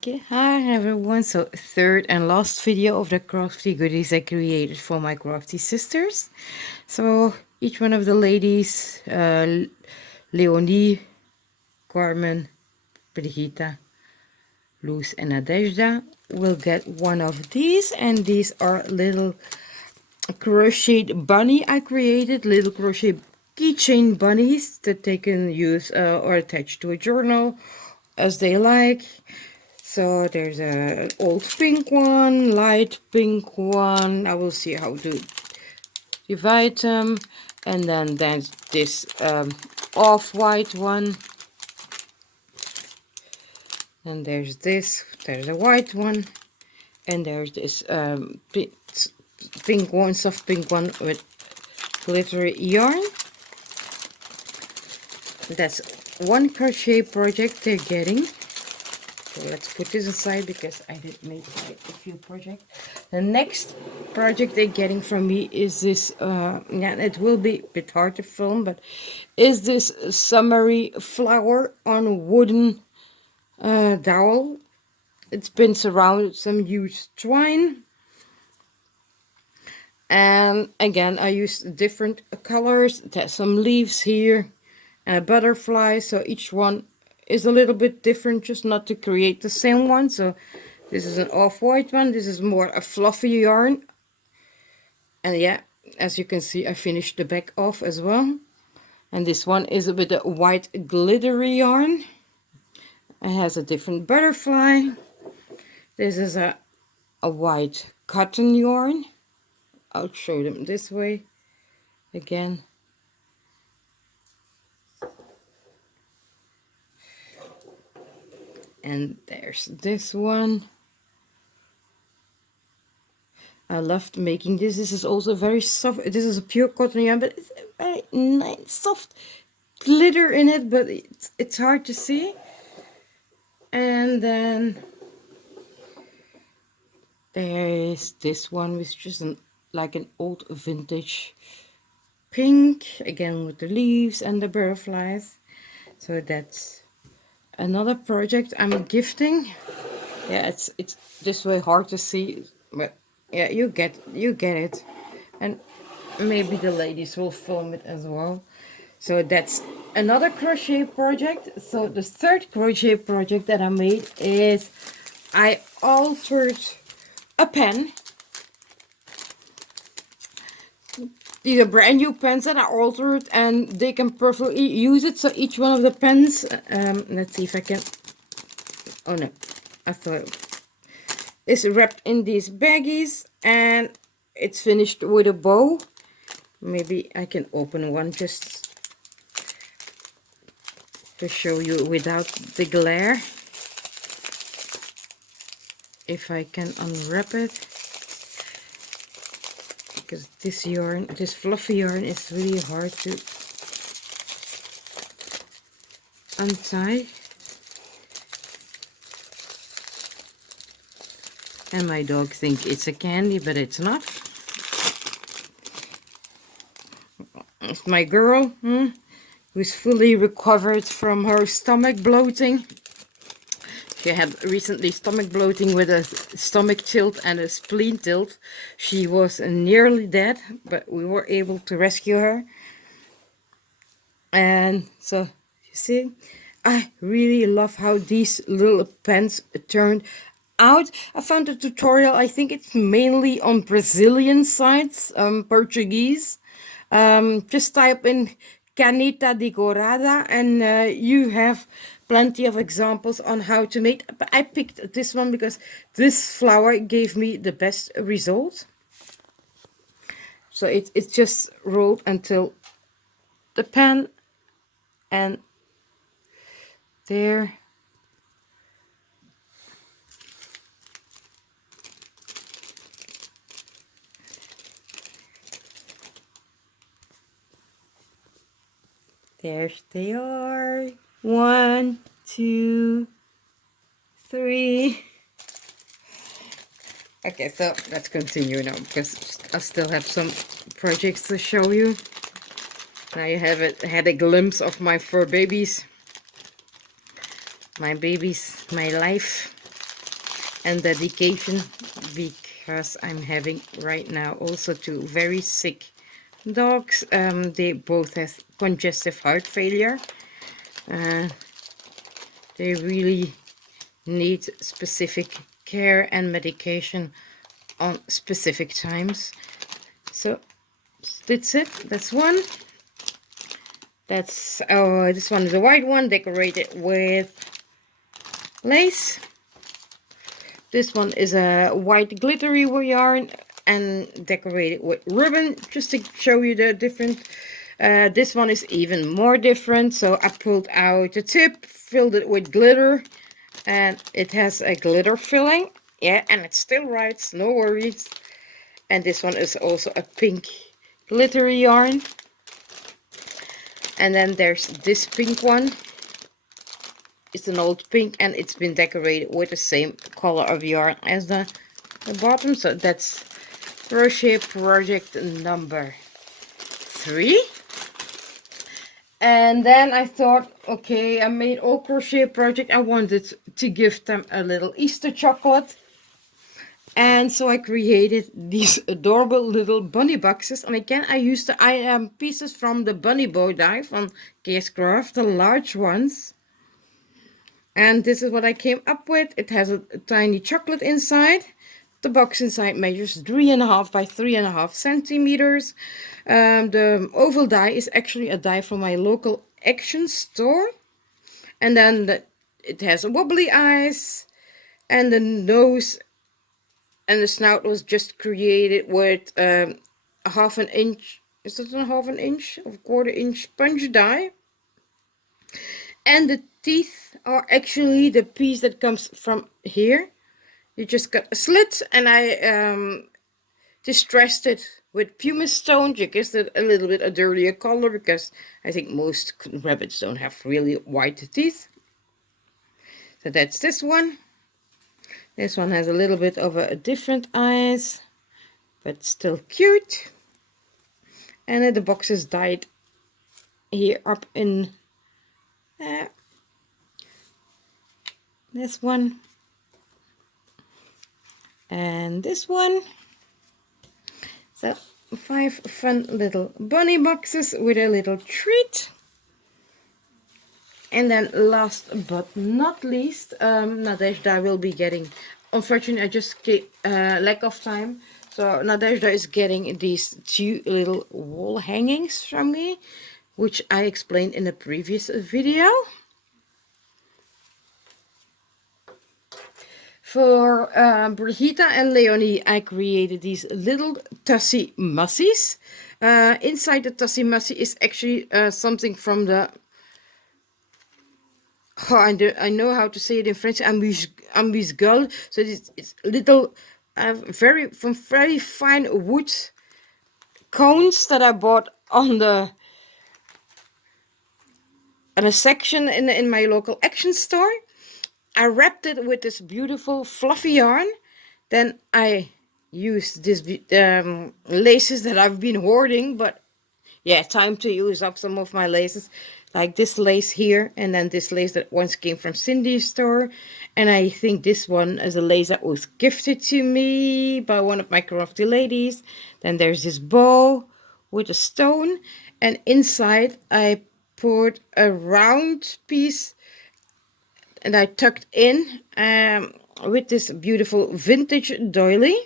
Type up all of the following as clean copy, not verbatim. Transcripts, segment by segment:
Okay, hi everyone. So third and last video of the crafty goodies I created for my crafty sisters. So each one of the ladies, Leonie, Carmen, Brigitta, Luz and Nadezhda will get one of these, and these are little crocheted bunny I created, little crochet keychain bunnies that they can use or attach to a journal as they like. So there's a old pink one, light pink one. I will see how to divide them. And then there's this off-white one. And there's this, there's a white one. And there's this pink one, soft pink one with glittery yarn. That's one crochet project they're getting. So let's put this aside because I did make quite a few projects. The next project they're getting from me is this, yeah, it will be a bit hard to film, but is this summery flower on wooden dowel. It's been surrounded some huge twine. And again, I used different colors. There's some leaves here and a butterfly. So each one is a little bit different, just not to create the same one. So this is an off-white one. This is more a fluffy yarn. And yeah, as you can see, I finished the back off as well. And this one is with a white glittery yarn. It has a different butterfly. This is a white cotton yarn. I'll show them this way again. And there's this one. I loved making this. This is also very soft. This is a pure cotton yarn, but it's a very nice, soft glitter in it, but it's hard to see. And then there is this one, which is like an old vintage pink, again with the leaves and the butterflies. So that's another project I'm gifting. Yeah, it's this way hard to see, but yeah, you get it. And maybe the ladies will film it as well. So that's another crochet project. So the third crochet project that I made is I altered a pen. These are brand new pens that I altered, and they can perfectly use it. So each one of the pens, let's see if I can, oh no, I thought it's wrapped in these baggies, and it's finished with a bow. Maybe I can open one just to show you without the glare. If I can unwrap it, because this yarn, this fluffy yarn, is really hard to untie. And my dog thinks it's a candy, but it's not. It's my girl, who's fully recovered from her stomach bloating. She had recently stomach bloating with a stomach tilt and a spleen tilt. She was nearly dead, but we were able to rescue her. And so, you see, I really love how these little pens turned out. I found a tutorial, I think it's mainly on Brazilian sites, Portuguese. Just type in caneta decorada and you have plenty of examples on how to make. But I picked this one because this flower gave me the best result. So it's just rolled until the pen, and there. There they are. 1, 2, 3. Okay, so let's continue now because I still have some projects to show you. Now you have had a glimpse of my fur babies. My babies, my life. and dedication, because I'm having right now also two very sick dogs. They both have congestive heart failure. They really need specific care and medication on specific times. So that's it. That's one. That's this one is a white one decorated with lace. This one is a white glittery yarn and decorated with ribbon, just to show you the different. This one is even more different. So I pulled out the tip, filled it with glitter, and it has a glitter filling. Yeah, and it still writes, no worries. And this one is also a pink glittery yarn. And then there's this pink one. It's an old pink, and it's been decorated with the same color of yarn as the bottom. So that's crochet project number 3. And then I thought, okay, I made all crochet project. I wanted to give them a little Easter chocolate. And so I created these adorable little bunny boxes. And again, I used the pieces from the bunny bow die from Case Craft, the large ones. And this is what I came up with. It has a tiny chocolate inside. The box inside measures 3.5 by 3.5 centimeters. The oval die is actually a die from my local Action store. And then it has wobbly eyes. And the nose and the snout was just created with a 1/2 inch. Is that a 1/2 inch or 1/4 inch sponge die? And the teeth are actually the piece that comes from here. You just got a slit, and I distressed it with pumice stone to give it a little bit a dirtier color, because I think most rabbits don't have really white teeth. So that's this one. This one has a little bit of a different eyes, but still cute. And then the box is dyed here up in this one and this one. So 5 fun little bunny boxes with a little treat. And then last but not least, Nadezhda will be getting, unfortunately I just get lack of time, so Nadezhda is getting these 2 little wall hangings from me, which I explained in the previous video. For Brigitte and Leonie, I created these little tussie mussies. Inside the tussie mussie is actually something from the, oh, I know how to say it in French, amuse-gueule. So it's little, very fine wood cones that I bought on a section in my local Action store. I wrapped it with this beautiful fluffy yarn. Then I used this laces that I've been hoarding, but yeah, time to use up some of my laces, like this lace here, and then this lace that once came from Cindy's store. And I think this one is a lace that was gifted to me by one of my crafty ladies. Then there's this bow with a stone, and inside I put a round piece, and I tucked in with this beautiful vintage doily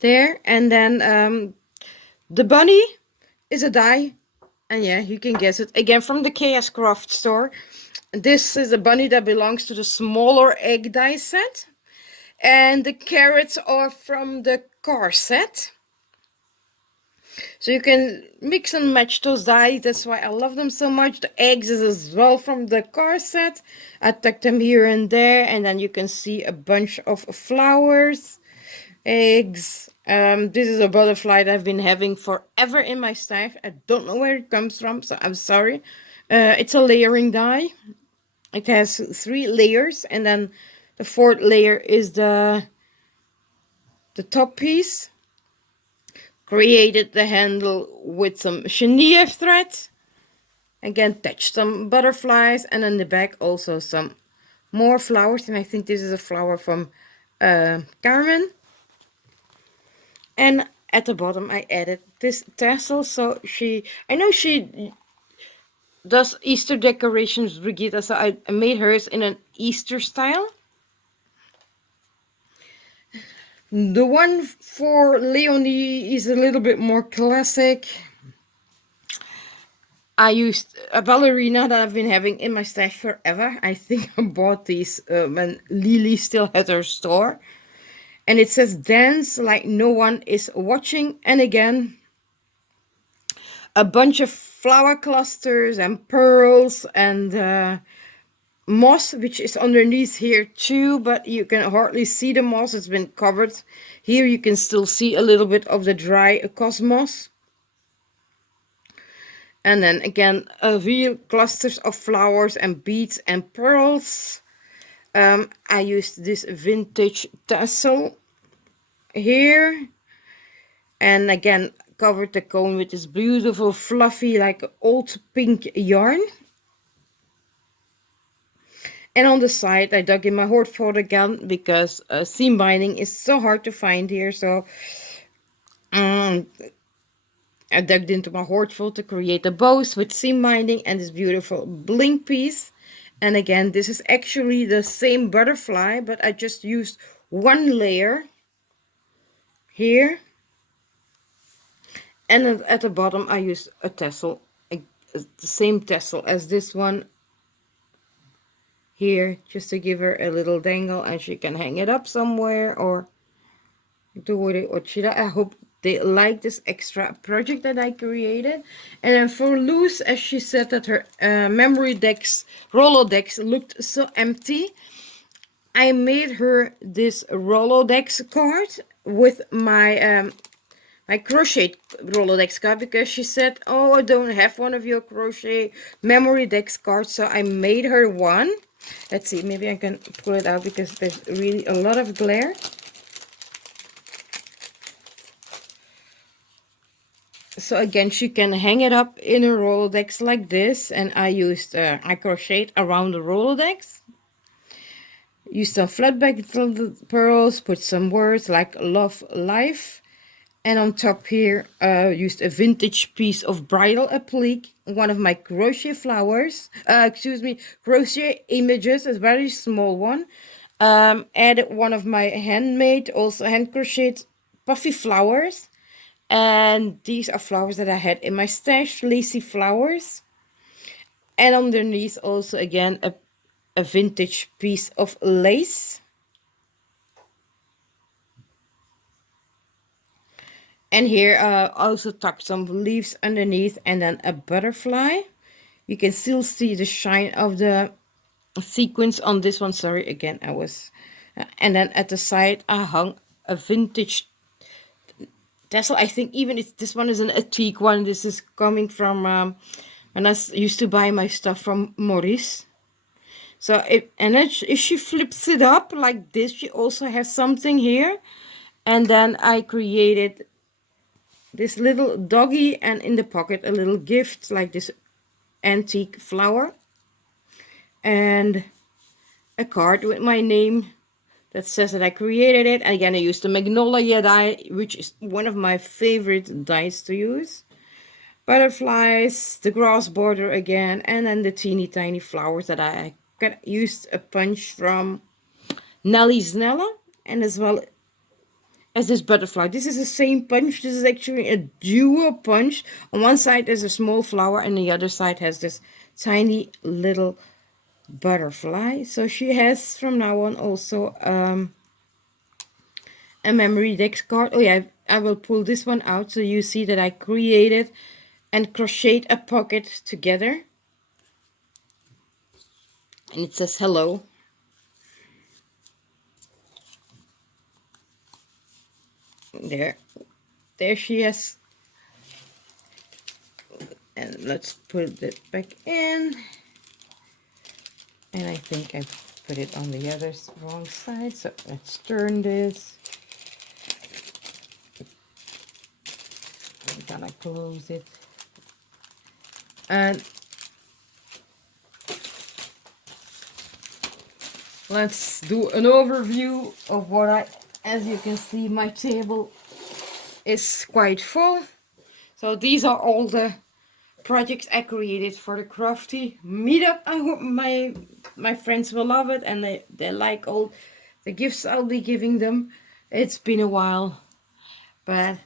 there. And then the bunny is a die, and yeah, you can guess it, again from the Chaos Craft store. This is a bunny that belongs to the smaller egg die set, and the carrots are from the car set. So you can mix and match those dies. That's why I love them so much. The eggs is as well from the car set. I tucked them here and there, and then you can see a bunch of flowers, eggs. This is a butterfly that I've been having forever in my stash. I don't know where it comes from, so I'm sorry. It's a layering die. It has 3 layers, and then the 4th layer is the top piece. Created the handle with some chenille thread. Again, attached some butterflies, and in the back also some more flowers, and I think this is a flower from Carmen. And at the bottom I added this tassel, so I know she does Easter decorations, Brigitte, so I made hers in an Easter style. The one for Leonie is a little bit more classic. I used a ballerina that I've been having in my stash forever. I think I bought these when Lily still had her store. And it says dance like no one is watching. And again, a bunch of flower clusters and pearls and moss, which is underneath here too, but you can hardly see the moss. It's been covered. Here you can still see a little bit of the dry cosmos. And then again, real clusters of flowers and beads and pearls. I used this vintage tassel here. And again, covered the cone with this beautiful, fluffy, like old pink yarn. And on the side, I dug in my hoard fold again because seam binding is so hard to find here. So I dug into my hoard fold to create the bows with seam binding and this beautiful bling piece. And again, this is actually the same butterfly, but I just used one layer here. And at the bottom, I used a tassel, the same tassel as this one here, just to give her a little dangle, and she can hang it up somewhere or do with it what she does. I hope they like this extra project that I created. And then for Luz, as she said that her memorydex, Rolodex looked so empty, I made her this Rolodex card with my my crochet Rolodex card, because she said, oh, I don't have one of your crochet memorydex cards, so I made her one. Let's see, maybe I can pull it out because there's really a lot of glare. So again, she can hang it up in a Rolodex like this, and I used I crocheted around the Rolodex. Used some flat back pearls, put some words like love, life. And on top here, used a vintage piece of bridal applique, one of my crochet flowers, crochet images, a very small one. Added one of my handmade, also hand crocheted puffy flowers. And these are flowers that I had in my stash, lacy flowers. And underneath also again a vintage piece of lace. And here also tucked some leaves underneath and then a butterfly. You can still see the shine of the sequins on this one. Sorry, again, I was... and then at the side, I hung a vintage tassel. I think even this one is an antique one. This is coming from when I used to buy my stuff from Maurice. So if she flips it up like this, she also has something here. And then I created this little doggy, and in the pocket a little gift like this antique flower and a card with my name that says that I created it. And again, I used the magnolia die, which is one of my favorite dies to use. Butterflies, the grass border again, and then the teeny tiny flowers that I used a punch from Nelly's Nella, and as well as this butterfly. This is the same punch. This is actually a dual punch. On one side there's a small flower, and the other side has this tiny little butterfly. So she has from now on also a memorydex card. Oh yeah, I will pull this one out so you see that I created and crocheted a pocket together. And it says hello. There she is. And let's put it back in. And I think I put it on the other wrong side. So let's turn this. I'm gonna close it. And let's do an overview of what as you can see, my table is quite full. So these are all the projects I created for the Crafty meetup. I hope my friends will love it and they like all the gifts I'll be giving them. It's been a while, but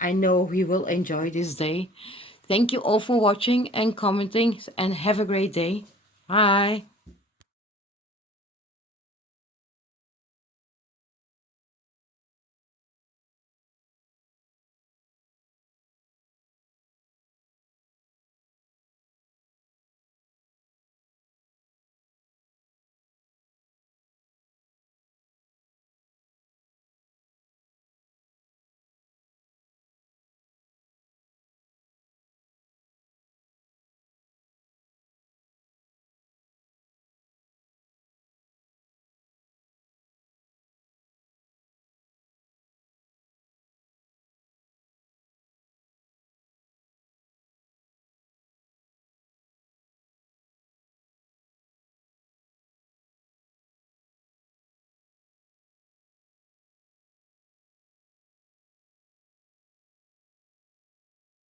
I know we will enjoy this day. Thank you all for watching and commenting, and have a great day. Bye.